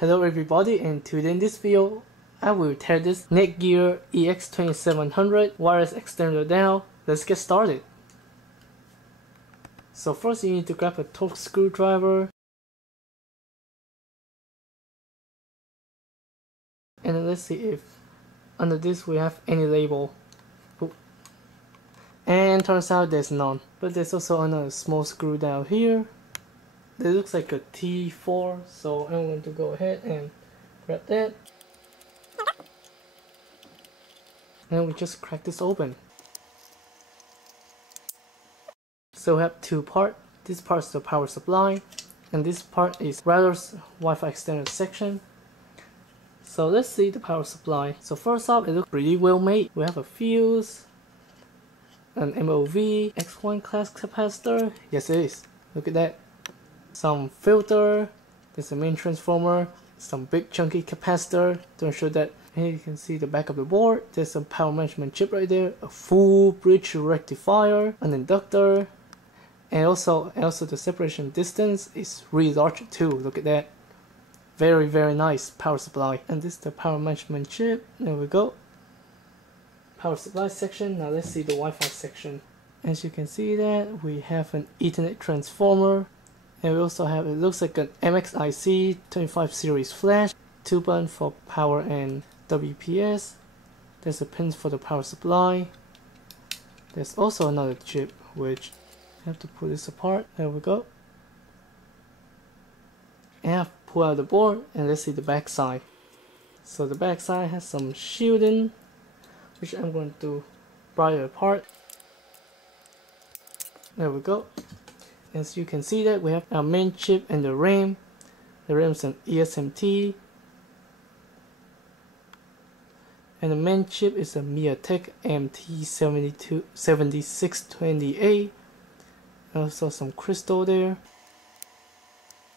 Hello everybody, and today in this video I will tear this NETGEAR EX2700 wireless extender down. Let's get started. So first you need to grab a torque screwdriver, and then let's see if under this we have any label. And turns out there's none, but there's also another small screw down here. It looks like a T4, so I'm going to go ahead and grab that. And we just crack this open. So we have two parts. This part is the power supply, and this part is router's Wi-Fi extender section. So let's see the power supply. So first off, it looks really well made. We have a fuse, an MOV, X1 class capacitor. Yes, it is. Look at that. Some filter, there's a main transformer, some big chunky capacitor to ensure that, and you can see the back of the board. There's a power management chip right there, a full bridge rectifier, an inductor, and also the separation distance is really large too. Look at that. Very nice power supply. And this is the power management chip. There we go. Power supply section. Now let's see the Wi-Fi section. As you can see that we have an Ethernet transformer. And we also have, it looks like an MXIC 25 series flash, 2 buttons for power and WPS. There's a pins for the power supply. There's also another chip which I have to pull this apart. There we go. And I have to pull out the board, and let's see the back side. So the back side has some shielding, which I'm going to pry it apart. There we go. As you can see that we have our main chip and the RAM. The RAM is an ESMT, and the main chip is a MediaTek MT7620A. Also some crystal there.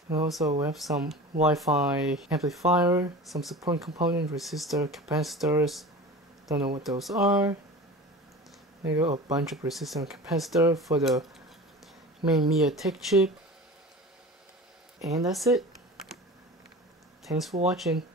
And also we have some Wi-Fi amplifier, some supporting component, resistor, capacitors. Don't know what those are. There you go, a bunch of resistor and capacitor for the main MediaTek chip. And that's it. Thanks for watching.